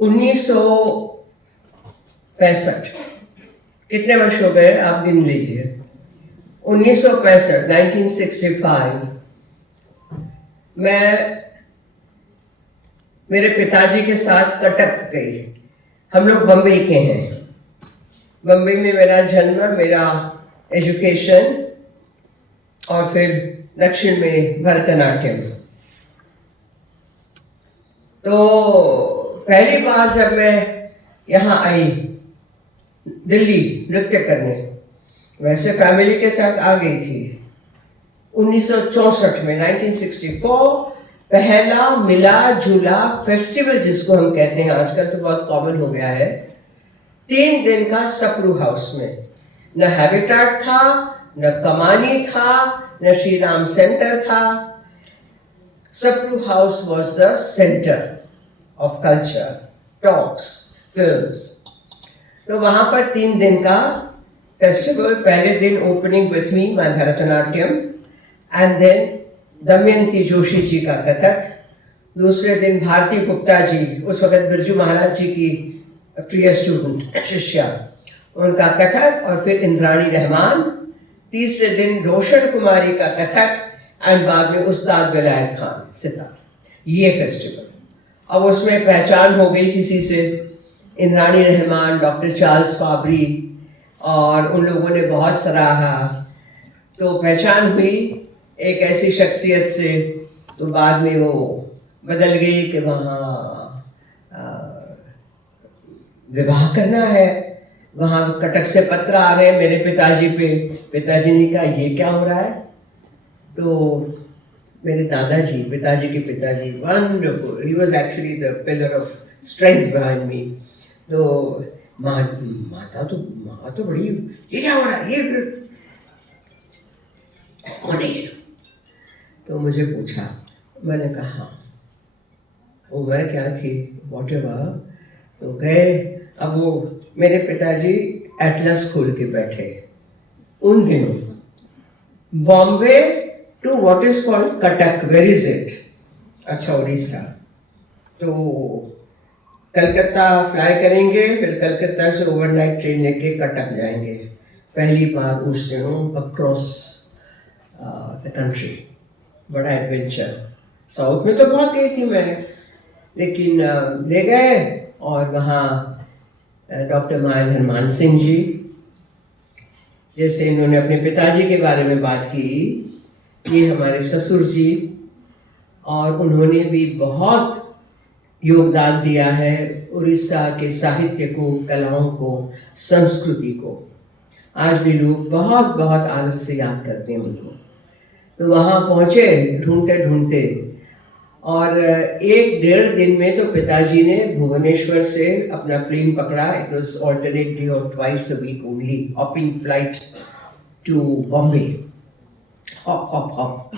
1965, कितने वर्ष हो गए आप गिन लीजिए। 1965, 1965 मैं मेरे पिताजी के साथ कटक गई। हम लोग बम्बई के हैं। बम्बई में मेरा जन्म, मेरा एजुकेशन, और फिर दक्षिण में भरतनाट्यम। तो पहली बार जब मैं यहाँ आई दिल्ली नृत्य करने, वैसे फैमिली के साथ आ गई थी 1964 में, 1964 पहला मिला जुला फेस्टिवल जिसको हम कहते हैं, आजकल तो बहुत कॉमन हो गया है, 3 दिन का सप्रू हाउस में। न हैबिटेट था, न कमानी था, न श्री राम सेंटर था। Sapru house was the centre of culture, talks, films. तो वहां पर 3 दिन का फेस्टिवल। पहले दिन opening with me, my Bharatanatyam, and then Damayanti Joshi ji का कथक। दूसरे दिन भारती गुप्ता जी, उस वक्त बिरजू महाराज जी की प्रिय स्टूडेंट, शिष्या, उनका कथक, और फिर इंद्राणी रहमान। तीसरे दिन रोशन कुमारी का कथक, एंड बाद में उस्ताद विलायत खान सितार। ये फेस्टिवल। अब उसमें पहचान हो गई किसी से, इंद्राणी रहमान, डॉक्टर चार्ल्स फाबरी, और उन लोगों ने बहुत सराहा। तो पहचान हुई एक ऐसी शख्सियत से। तो बाद में वो बदल गई कि वहाँ विवाह करना है। वहाँ कटक से पत्र आ रहे हैं मेरे पिताजी पे। पिताजी ने कहा ये क्या हो रहा है? तो मेरे दादाजी, पिताजी के पिताजी, wonderful, he was actually the pillar of strength behind me. तो माँ तो बड़ी, ये क्या हो रहा है, ये कौन है ये? तो मुझे पूछा, मैंने कहा हाँ। उम्र क्या थी, वॉटेवर। तो गए। अब वो मेरे पिताजी एटलस खोल के बैठे उन दिनों। Bombay to what is called Cuttack, where is it? अच्छा, उड़ीसा। तो कलकत्ता फ्लाई करेंगे, फिर कलकत्ता से ओवरनाइट ट्रेन लेके कटक जाएंगे। पहली बार उस दिनों अक्रॉस द कंट्री, बड़ा एडवेंचर। साउथ में तो बहुत गई थी मैं, लेकिन ले गए। और वहाँ डॉक्टर मायाधर मानसिंह जी, जैसे इन्होंने अपने पिताजी के बारे में बात की, ये हमारे ससुर जी, और उन्होंने भी बहुत योगदान दिया है उड़ीसा के साहित्य को, कलाओं को, संस्कृति को। आज भी लोग बहुत बहुत आदर से याद करते हैं उनको। तो वहाँ पहुँचे ढूंढते ढूंढते, और 1-1.5 दिन में तो पिताजी ने भुवनेश्वर से अपना प्लेन पकड़ा। इट वॉज ऑल्टरनेट डे और twice a week only, hopping flight to Bombay, hop hop hop,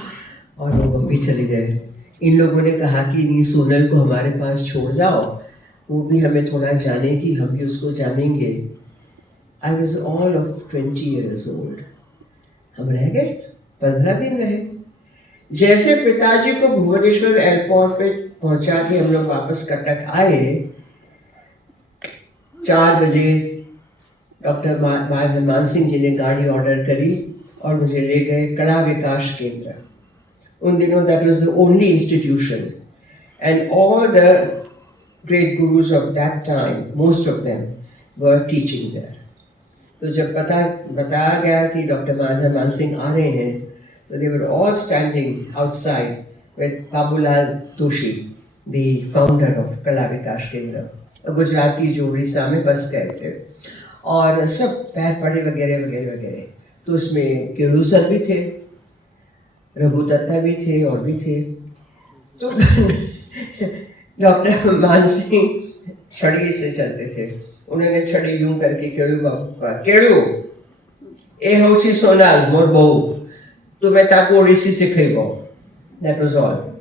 और वो बम्बई चले गए। इन लोगों ने कहा कि नहीं, सोनल को हमारे पास छोड़ जाओ, वो भी हमें थोड़ा जानेगी, हम भी उसको जानेंगे। I was all of 20 years old। हम रह गए, 15 दिन रहे। जैसे पिताजी को भुवनेश्वर एयरपोर्ट पे पहुंचा के हम लोग वापस कटक आए, 4 बजे डॉक्टर मायाधर मानसिंह जी ने गाड़ी ऑर्डर करी और मुझे ले गए कला विकास केंद्र। उन दिनों that was the only institution, and all the great gurus of that time, most of them were teaching there. तो जब बताया गया कि डॉक्टर मायाधर मानसिंह आ रहे हैं, so they were all standing outside with Babulal Toshi, the founder of Kala Vikas Kendra, Gujarati जो उड़ीसा में बस गए थे, और सब पैर पड़े वगैरह वगैरह वगैरह। तो उसमें केड़ू सर भी थे, रघु दत्ता भी थे, और भी थे। तो डॉक्टर मानसिंह छड़ी से चलते थे। उन्होंने छड़ी यूं करके केड़ू बाबू का, केड़ू ए हौसी सोनाल मोर बहू, तो मैं ताको ओडिसी सिखेगा। That was all.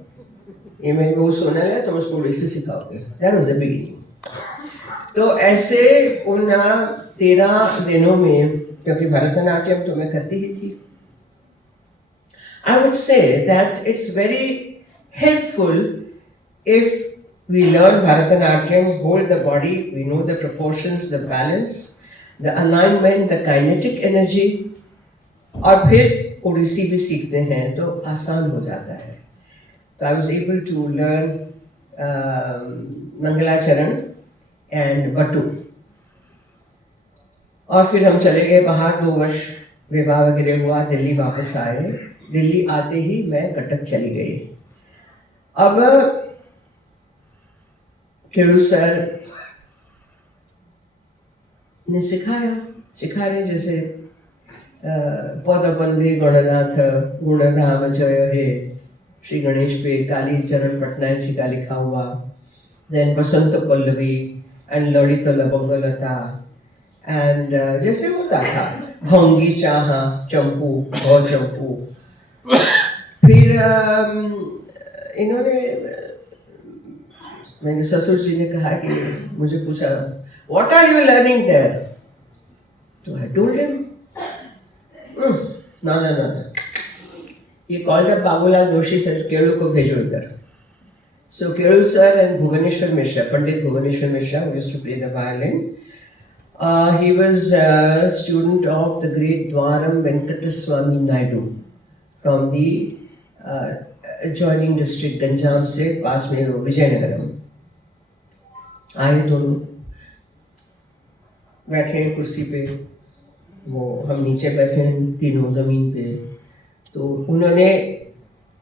ये मेरी बहू सोनल है, तुम उसको ओडिसी सिखाओगे। That was the beginning. तो ऐसे उन 13 दिनों में, क्योंकि भरतनाट्यम तो मैं करती ही थी, I would say that it's very helpful if We learn Bharatanatyam, hold the body, we know the proportions, the balance, the alignment, the kinetic energy, और फिर ओडिसी भी सीखते हैं तो आसान हो जाता है. तो I was able to learn मंगलाचरण and बटू. और फिर हम चले गए बाहर 2 वर्ष, विवाह वगैरह हुआ, दिल्ली वापस आए. दिल्ली आते ही मैं कटक चली गई. अब केळू सर ने सिखाया जैसे पदबंदे गणनाथ गुणधाम जय हे, श्री गणेश पे काली चरण पटनायक जी का लिखा हुआ. Then Basant Pallavi and Lalit Lavanglata and जैसे होता था भोंगी चाहा चंपू भौ चंपू. फिर इन्होंने मेरे ससुर जी ने कहा कि मुझे पूछा what are you learning there. तो I told him no. He called up Babulal Doshi, says Kelu को भेजो इधर. So Keru sir and Bhuvaneshwar Mishra, Pandit Bhuvaneshwar Mishra, who used to play the violin, he was a student of the great Dwaram Venkataswamy Naidu from the adjoining district Ganjam से पास में विजयनगरम. आए दोनों, बैठे कुर्सी पे, वो हम नीचे बैठे हैं तीनों जमीन पे. तो उन्होंने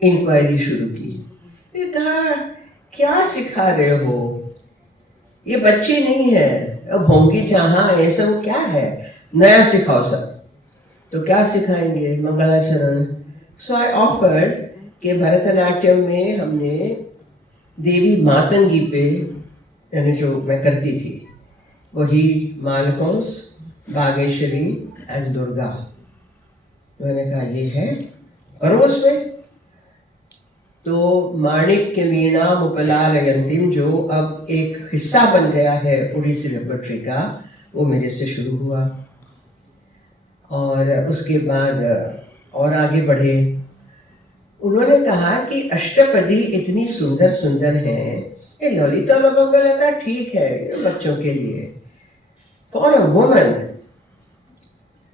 इंक्वायरी शुरू की. फिर कहा क्या सिखा रहे हो, ये बच्चे नहीं है, अब भोंगी चाहा ये सब क्या है, नया सिखाओ सब. तो क्या सिखाएंगे, मंगलाचरण. सो आई ऑफर्ड कि भरतनाट्यम में हमने देवी मातंगी पे, यानी जो मैं करती थी वही मालकोंस, बागेश्वरी एंड दुर्गा. मैंने कहा ये है. और उसमें तो माणिक्य वीणा मुपलाल अंतिम जो अब एक हिस्सा बन गया है ओडिसी रेपर्टरी का, वो मेरे से शुरू हुआ. और उसके बाद और आगे बढ़े. उन्होंने कहा कि अष्टपदी इतनी सुंदर सुंदर है, ये ललिता लवंगलता ठीक है बच्चों के लिए, फॉर अ वुमन.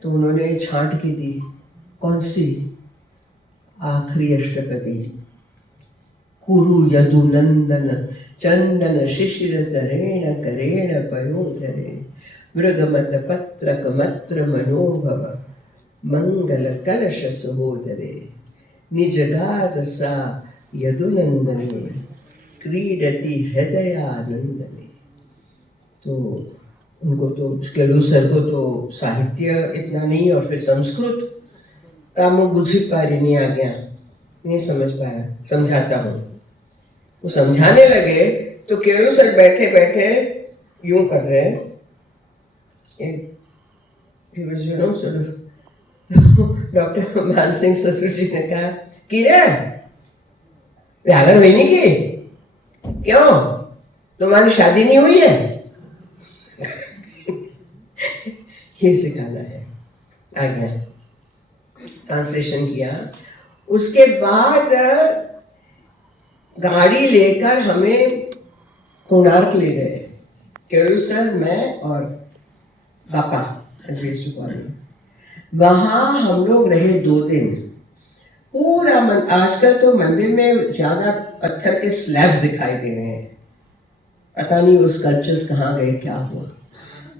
तो उन्होंने छांट के दी. कौन सी? आखिरी अष्टपदी, कुरु यदुनंदन चंदन शिशिर तरेण करेण पयोधरे मृगमत पत्रक मत्र मनोभव मंगल कलश सहोदरे निजगाद सा यदुनंदने क्रीडति हृदयानंदने. तो उनको तो केळू सर को तो साहित्य इतना नहीं, और फिर संस्कृत का मैं बुझी पारी नहीं आ गया, नहीं समझ पाया. समझाता हूँ. वो समझाने लगे तो केळू सर बैठे बैठे यूं कर रहे हैं. डॉक्टर मान सिंह ससुर जी ने कहा कि व्यागर हुई नहीं की, क्यों तुम्हारी शादी नहीं हुई है. ये सिखाना है. आ गया, ट्रांसलेशन किया. उसके बाद गाड़ी लेकर हमें कोणार्क ले गए. केळू सर, मैं और बापा, वहाँ हम लोग रहे 2 दिन. पूरा आजकल तो मंदिर में ज्यादा पत्थर के स्लैब्स दिखाई दे रहे हैं, पता नहीं वो स्कल्पचर्स कहाँ गए, क्या हुआ.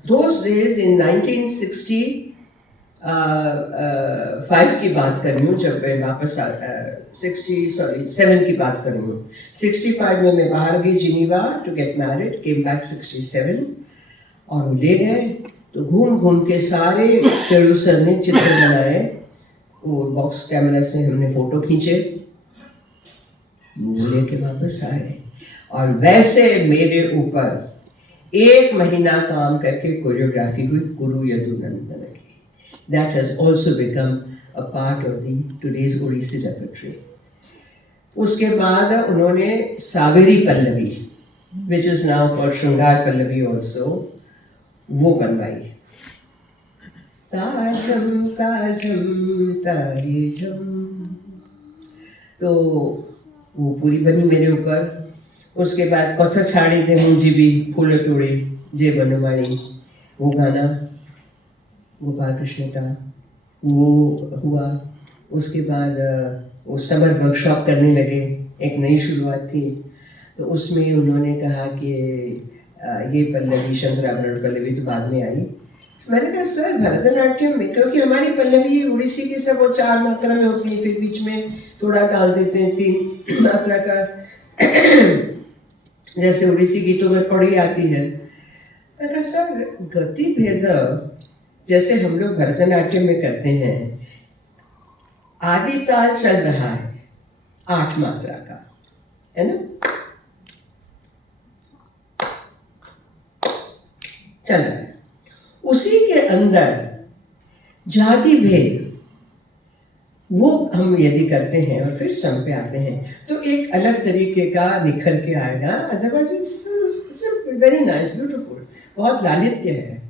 Those days in 1965 की बात कर रही हूँ, जब मैं वापस 7 की बात कर रही हूँ. 65 में मैं बाहर गई Geneva to get married, came back 67. और ले गए तो घूम घूम के सारे केळू सर ने चित्र बनाए. वो बॉक्स कैमरा से हमने फोटो खींचे, लेके वापस आए. और वैसे मेरे ऊपर 1 महीना काम करके कोरियोग्राफी हुई गुरु यदुनंदन की. That has also become a part of the today's Odissi repertory. उसके बाद उन्होंने Saveri Pallavi, which is now called Shringar Pallavi also, वो बनवाई. ताजम ताजम ताजम, तो वो पूरी बनी मेरे ऊपर. उसके बाद पत्थर छाड़ी दे मुंजी भी फूल टोड़े जे बनवाणी, वो गाना गोपाल कृष्ण का वो हुआ। उसके बाद वो समर वर्कशॉप करने लगे, एक नई शुरुआत थी, तो उसमें उन्होंने कहा कि ये पल्लवी शंकराभरण पल्लवी तो बाद में आई। मैंने कहा सर भरतनाट्यम में, क्योंकि हमारी पल्लवी उड़ीसी की सब वो 4 मात्रा में होती है, फिर बीच में थोड़ा डाल देते हैं 3 मात्रा का जैसे उड़ीसी गीतों में पड़ी आती है। मैंने कहा सर गति भेद जैसे हम लोग भरतनाट्यम में करते हैं, आदि ताल चल रहा है 8 मात्रा का, है ना, चल रहा है, उसी के अंदर जाति भेद वो हम यदि करते हैं और फिर सम पे आते हैं तो एक अलग तरीके का निखर के आएगा। Otherwise it's very nice, beautiful, बहुत लालित्य है।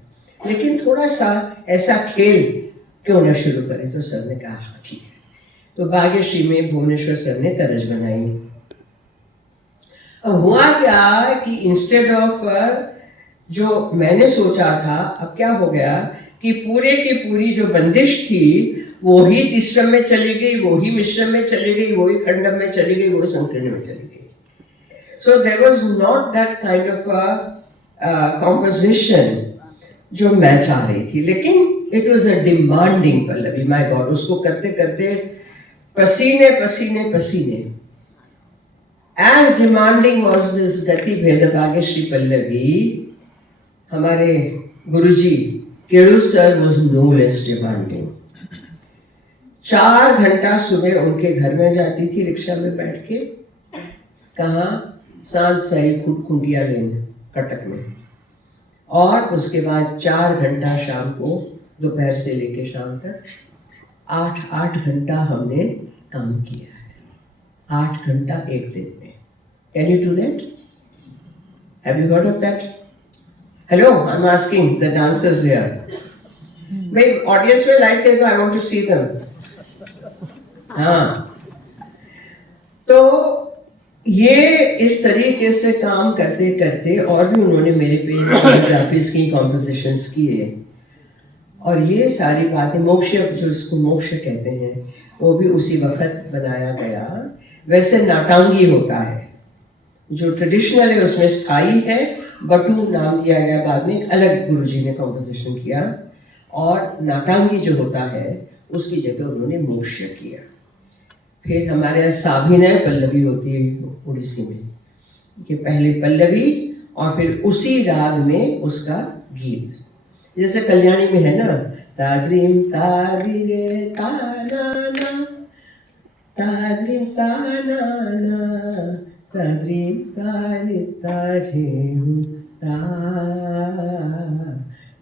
लेकिन थोड़ा सा ऐसा खेल क्यों ना शुरू करें, तो सर ने कहा हाँ ठीक है। तो भाग्यश्री में भुवनेश्वर सर ने तरज बनाई। अब हुआ क्या कि इंस्टेड ऑफ जो मैंने सोचा था, अब क्या हो गया कि पूरे की पूरी जो बंदिश थी वो ही तिश्रम में चली गई, वो ही मिश्रम में चली गई, वो ही खंडम में चली गई, वो ही संकीर्ण में चली गई। So there was not that kind of composition जो मैं चाह रही थी। लेकिन it was a demanding pallavi, my god, उसको करते करते पसीने पसीने पसीने। एज डिमांडिंग वाज दिस गति भेद भाग्यश्री पल्लवी, हमारे गुरुजी Kelu sir was no less demanding. 4 घंटा सुबह उनके घर में जाती थी रिक्शा में बैठ के, कहाँ, सांत साई खुंटिया लेन कटक में, और उसके बाद 4 घंटा शाम को, दोपहर से लेके शाम तक 8 घंटा हमने काम किया है। 8 घंटा एक दिन में। Can you do that? Have you heard of that? Hello, I am asking the dancers here. भाई ऑडियंस में लाइट दे दो, I want to see them. हाँ, तो ये इस तरीके से काम करते करते, और भी उन्होंने मेरे पे कोरियोग्राफीज की, कॉम्पोजिशंस किए, और ये सारी बातें मोक्ष, जो इसको मोक्ष कहते हैं, वो भी उसी वक्त बनाया गया। वैसे नाटांगी होता है, जो ट्रेडिशनल है उसमें स्थाई है, बटू नाम दिया गया, बाद में एक अलग गुरुजी ने कॉम्पोजिशन किया, और नाटांगी जो होता है उसकी जगह उन्होंने मोक्ष किया। फिर हमारे यहाँ साभिनय पल्लवी होती है उड़ीसी में, कि पहले पल्लवी और फिर उसी राग में उसका गीत, जैसे कल्याणी में है ना, ताद्रीम तादिरे तानाना, ताद्रीम तानाना, ताद्रीम तारि ताजेहु ता,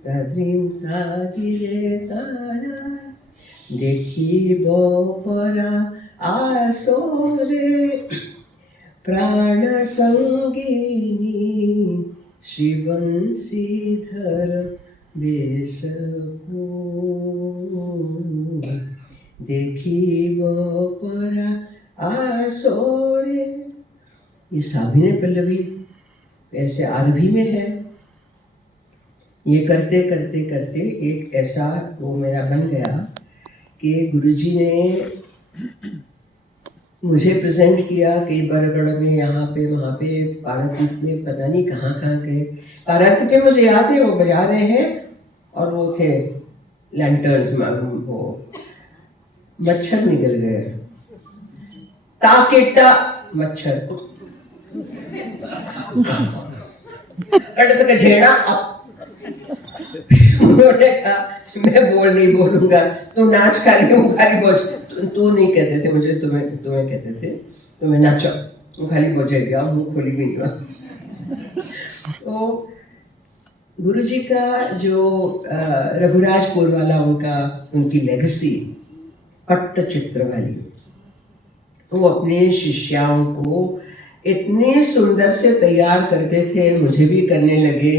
ताद्रीम तादिरे ताना, देखिब परा आसोरे प्राण संगिनी, श्री बंशीधर बेसपो, देखिब परा आसोरे। ये साभिनय पल्लवी ऐसे आरभी में है। ये करते करते करते एक ऐसा वो मेरा बन गया कि गुरुजी ने मुझे प्रेजेंट किया कि बरगढ़ में, यहाँ पे, वहाँ पे, पारादीप में, पता नहीं कहाँ कहाँ गए। पारादीप में मुझे याद है वो बजा रहे हैं, और वो थे लैंटर्स, वो मच्छर निकल गए, ताकेटा मच्छर का झेड़ा। उन्होंने कहा मैं नहीं बोलूंगा, तो नाच खाली खाली बोझ, तू नहीं कहते थे मुझे, तुम्हें कहते थे, तुम्हें नाचो, तुम खाली बोझेगा, मुंह खोली भी नहीं हुआ। तो गुरुजी का जो रघुराजपुर वाला उनकी लेगेसी पट्टचित्र वाली, वो अपने शिष्याओं को इतने सुंदर से तैयार करते थे, मुझे भी करने लगे।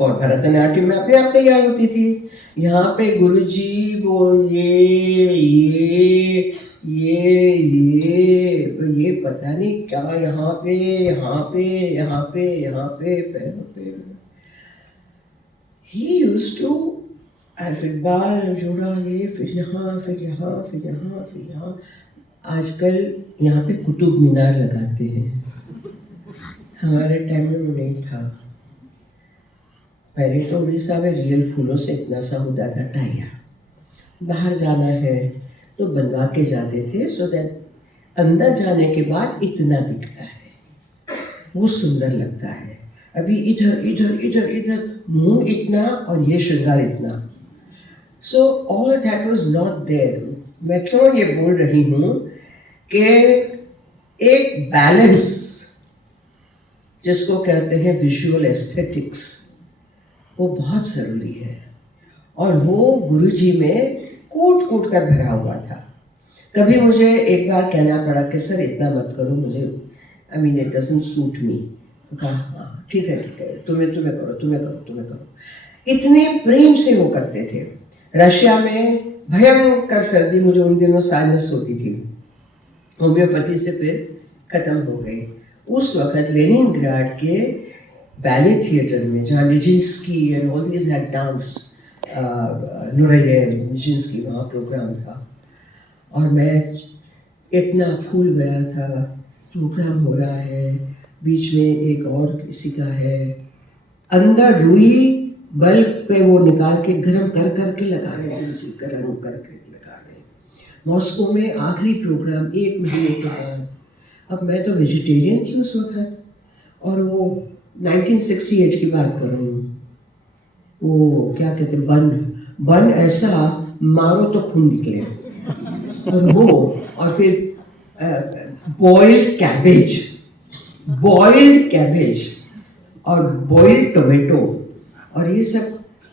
और भरतनाट्यम में अपने आप तैयार होती थी। यहाँ पे गुरुजी वो ये पता नहीं क्या यहाँ पे यहाँ पे यहाँ पे यहाँ पे पैरों पे। He used to, फिर बाल जोड़ा ये, फिर यहाँ फिर यहाँ फिर यहाँ फिर यहाँ। आजकल यहाँ पे कुतुब मीनार लगाते हैं, हमारे टाइम में वो नहीं था। पहले तो उड़ीसा में रियल फूलों से इतना सा होता था टाइया। बाहर जाना है तो बनवा के जाते थे, सो दैट अंदर जाने के बाद इतना दिखता है, वो सुंदर लगता है। अभी इधर इधर इधर इधर मुंह इतना और ये श्रृंगार इतना। So all that was not there. मैं क्यों ये बोल रही हूँ कि एक बैलेंस जिसको कहते हैं विजुअल एस्थेटिक्स, वो बहुत ज़रूरी है। और वो गुरुजी में कूट कूट कर भरा हुआ था। कभी मुझे एक बार कहना पड़ा कि सर इतना मत करो, मुझे I mean it doesn't suit me. कहा हाँ ठीक है तुम्हें करो। इतने प्रेम से वो करते थे। रशिया में भयंकर सर्दी, मुझे उन दिनों साइनस होती थी, होम्योपैथी से फिर ख़त्म हो गई। उस वक़्त लेनिनग्राड के बैले थिएटर में, जहाँ Nijinsky and all these had danced, Nureyev, Nijinsky, वहाँ प्रोग्राम था। और मैं इतना फूल गया था, प्रोग्राम हो रहा है, बीच में एक और किसी का है, अंदर रुई बल्ब पे वो निकाल के गरम कर करके लगा रहे हैं, गरम करके लगा रहे हैं। मॉस्को में आखिरी प्रोग्राम 1 महीने के बाद। अब मैं तो वेजिटेरियन थी उस वक्त, और वो 1968 की बात कर रही हूँ। वो क्या कहते बन ऐसा मारो तो खून निकले, और वो, और फिर बॉइल्ड कैबेज और बॉइल्ड टोमेटो, और ये सब।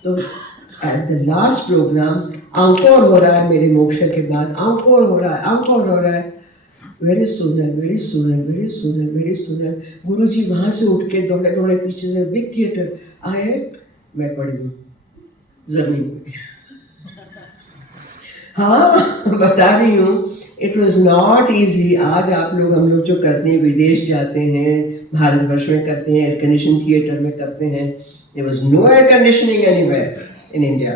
तो at the last programme encore हो रहा है, मेरे मोक्ष के बाद अंकोर हो रहा है। वेरी सुनर। गुरुजी वहाँ से उठ के दौड़े पीछे से, बिग थिएटर आए, मैं पड़ी हूँ जमीन पे। हाँ बता रही हूँ, इट वॉज नॉट ईजी। आज आप लोग, हम लोग जो करते हैं, विदेश जाते हैं, भारतवर्ष में करते हैं, एयर कंडीशन थिएटर में करते हैं। There was no air conditioning anywhere in India,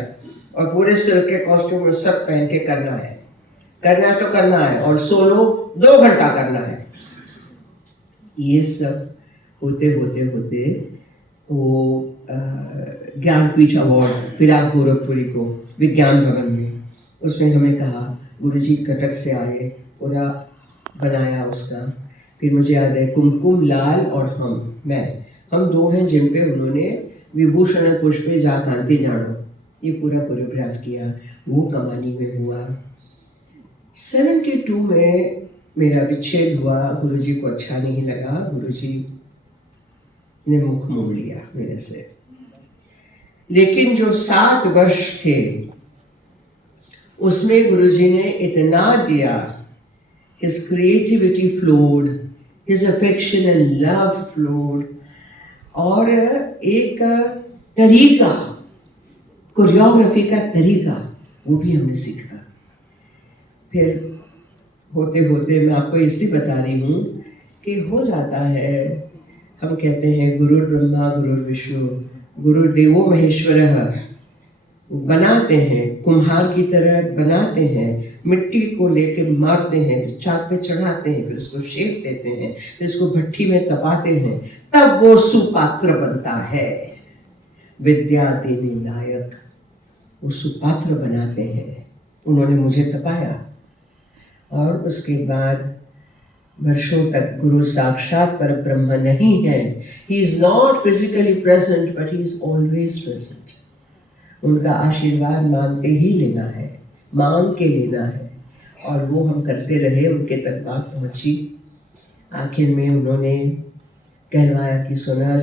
और पूरे सिल्क के कॉस्ट्यूम में सब पहन के करना है तो करना है, और सोलो 2 घंटा करना है। ये सब होते वो ज्ञानपीठ अवार्ड, फिर आप गोरखपुरी को विज्ञान भवन में, उसमें हमें कहा, गुरुजी कटक से आए, पूरा बनाया उसका। फिर मुझे याद है कुमकुम लाल और हम 2 हैं जिन पे उन्होंने विभूषण पुष्पे जा कांति जानो, ये पूरा कोरियोग्राफ किया। वो कमानी में हुआ। 72 में मेरा विच्छेद हुआ, गुरुजी को अच्छा नहीं लगा, गुरुजी ने मुख मोड़ लिया मेरे से। लेकिन जो 7 वर्ष थे उसमें गुरुजी ने इतना दिया, his creativity flowed, his affection and love flowed, और एक तरीका, कोरियोग्राफी का तरीका, वो भी हमने सीखा। फिर होते मैं आपको इसलिए बता रही हूँ कि हो जाता है, हम कहते हैं गुरुर् ब्रह्मा गुरुर् विष्णु गुरुर्देवो महेश्वरः, बनाते हैं, कुम्हार की तरह बनाते हैं, मिट्टी को लेकर मारते हैं, फिर चाक पे चढ़ाते हैं, फिर उसको शेप देते हैं, फिर इसको भट्टी में तपाते हैं, तब वो सुपात्र बनता है। विद्या देने लायक वो सुपात्र बनाते हैं। उन्होंने मुझे तपाया, और उसके बाद वर्षों तक गुरु साक्षात पर ब्रह्म नहीं है। He is not physically present but he is always present. उनका आशीर्वाद मांगते ही लेना है, मांग के लेना है, और वो हम करते रहे। उनके तक बात पहुंची। आखिर में उन्होंने कहलवाया कि सोनल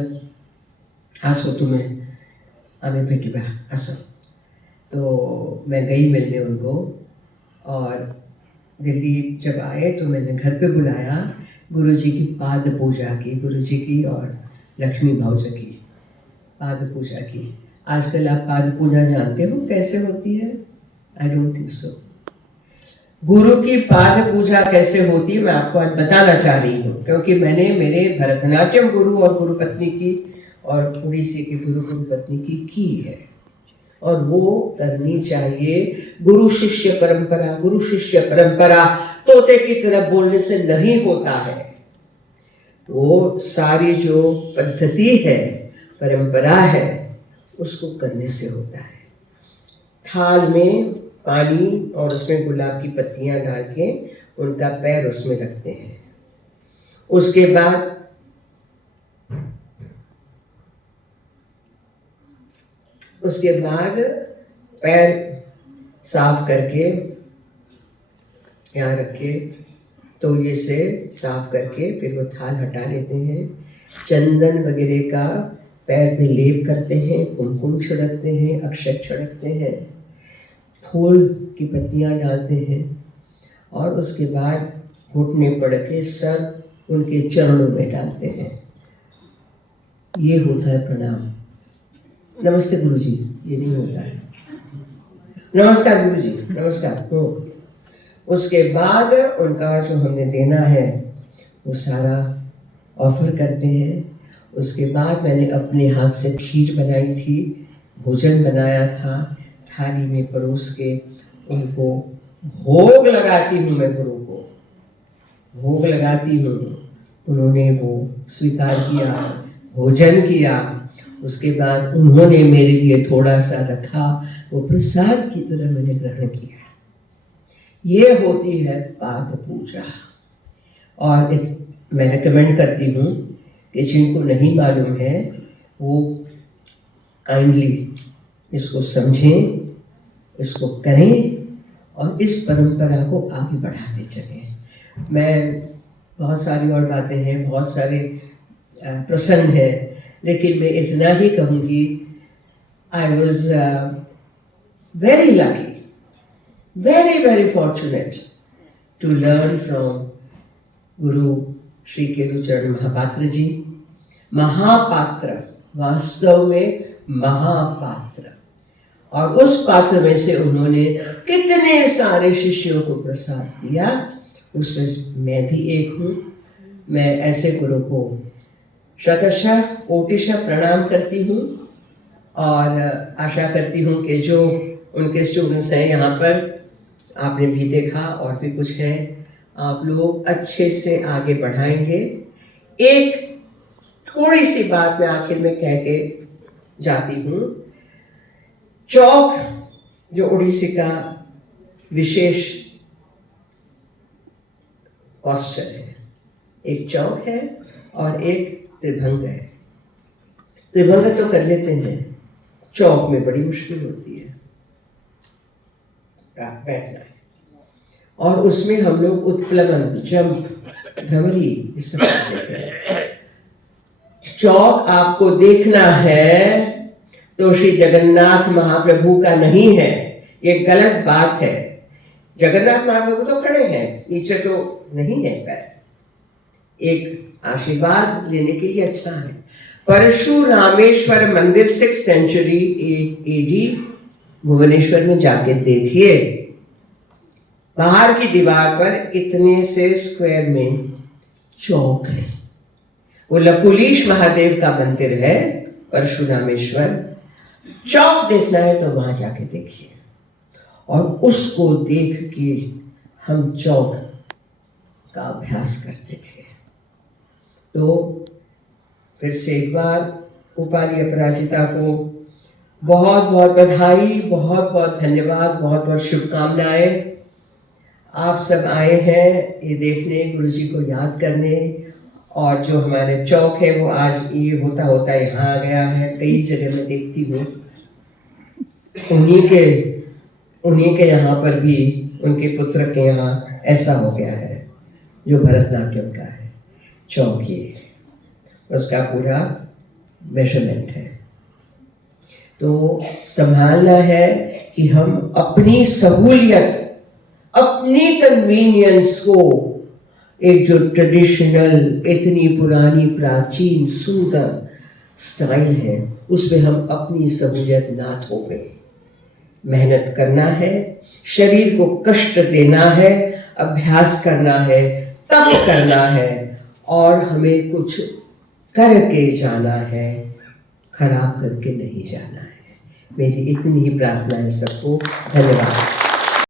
हंसो, तुम्हें हमें भेटिबा हंसो। तो मैं गई मिलने उनको, और दिल्ली जब आए तो मैंने घर पे बुलाया, गुरुजी की पाद पूजा की, गुरुजी की और लक्ष्मी भावजा की पाद पूजा की। आजकल आप पाद पूजा जानते हो कैसे होती है? I don't think so. गुरु की पाद पूजा कैसे होती है मैं आपको आज बताना चाह रही हूँ, क्योंकि मैंने मेरे भरतनाट्यम गुरु और गुरु पत्नी की और उड़ीसी की गुरु पत्नी की है, और वो करनी चाहिए। गुरु शिष्य परंपरा तोते की तरह बोलने से नहीं होता है। वो सारी जो पद्धति है, परंपरा है, उसको करने से होता है। थाल में पानी और उसमें गुलाब की पत्तियां डाल के उनका पैर उसमें रखते हैं। उसके बाद पैर साफ करके यहाँ रख के तौलिए से साफ करके फिर वो थाल हटा लेते हैं। चंदन वगैरह का पैर में लेप करते हैं, कुमकुम छिड़कते हैं, अक्षत छिड़कते हैं, फूल की पत्तियां डालते हैं, और उसके बाद घुटने पड़ के सर उनके चरणों में डालते हैं। ये होता है प्रणाम। नमस्ते गुरुजी, ये नहीं होता है। नमस्कार गुरुजी, नमस्कार। तो उसके बाद उनका जो हमने देना है वो सारा ऑफर करते हैं। उसके बाद मैंने अपने हाथ से खीर बनाई थी, भोजन बनाया था, थाली में परोस के उनको भोग लगाती हूँ। मैं गुरु को भोग लगाती हूँ। उन्होंने वो स्वीकार किया, भोजन किया। उसके बाद उन्होंने मेरे लिए थोड़ा सा रखा, वो प्रसाद की तरह मैंने ग्रहण किया। ये होती है पाद पूजा। और मैं रिकमेंड करती हूँ कि जिनको नहीं मालूम है वो काइंडली इसको समझें, इसको करें और इस परंपरा को आगे बढ़ाते चलें। मैं बहुत सारी और बातें हैं, बहुत सारे प्रसंग हैं, लेकिन मैं इतना ही कहूँगी, I was very lucky, very fortunate to learn from गुरु श्री केलुचरण महापात्र जी। महापात्र, वास्तव में महापात्र, और उस पात्र में से उन्होंने कितने सारे शिष्यों को प्रसाद दिया, उससे मैं भी एक हूँ। मैं ऐसे गुरु को शतशः कोटिशः प्रणाम करती हूँ, और आशा करती हूँ कि जो उनके स्टूडेंट्स हैं यहाँ पर, आपने भी देखा और भी कुछ है, आप लोग अच्छे से आगे बढ़ाएंगे। एक थोड़ी सी बात मैं आखिर में कह के जाती हूँ। चौक जो उड़ीसी का विशेष पॉस्चर है, एक चौक है और एक त्रिभंग है। त्रिभंग तो कर लेते हैं, चौक में बड़ी मुश्किल होती है बैठना है, और उसमें हम लोग उत्प्लवन, जंप, भ्रमरी इस सब करते हैं। चौक आपको देखना है तो श्री जगन्नाथ महाप्रभु का नहीं है, ये गलत बात है। जगन्नाथ महाप्रभु तो खड़े हैं, नीचे तो नहीं है पैर। एक आशीर्वाद लेने के लिए अच्छा है। परशुरामेश्वर मंदिर 6th सेंचुरी AD भुवनेश्वर में जाके देखिए, बाहर की दीवार पर इतने से स्क्वायर में चौक है। वो लकुलीश महादेव का मंदिर है, परशुरामेश्वर। चौक देखना है तो वहां जाके देखिए, और उसको देख के हम चौक का अभ्यास करते थे। तो फिर से एक बार उपाली अपराजिता को बहुत बहुत बधाई, बहुत बहुत धन्यवाद, बहुत बहुत शुभकामनाएं। आप सब आए हैं ये देखने, गुरुजी को याद करने, और जो हमारे चौक है वो आज ये होता होता यहाँ आ गया है। कई जगह मैं देखती हूँ उन्हीं के यहाँ पर भी, उनके पुत्र के यहाँ ऐसा हो गया है। जो भरतनाट्यम का है चौक, ये उसका पूरा मेजरमेंट है। तो संभालना है कि हम अपनी सहूलियत, अपनी कन्वीनियंस को, एक जो ट्रेडिशनल, इतनी पुरानी प्राचीन सुंदर स्टाइल है, उसमें हम अपनी सहूलियत ना थोपें, मेहनत करना है, शरीर को कष्ट देना है, अभ्यास करना है, तप करना है और हमें कुछ करके जाना है, खराब करके नहीं जाना है। मेरी इतनी ही प्रार्थना है सबको। धन्यवाद।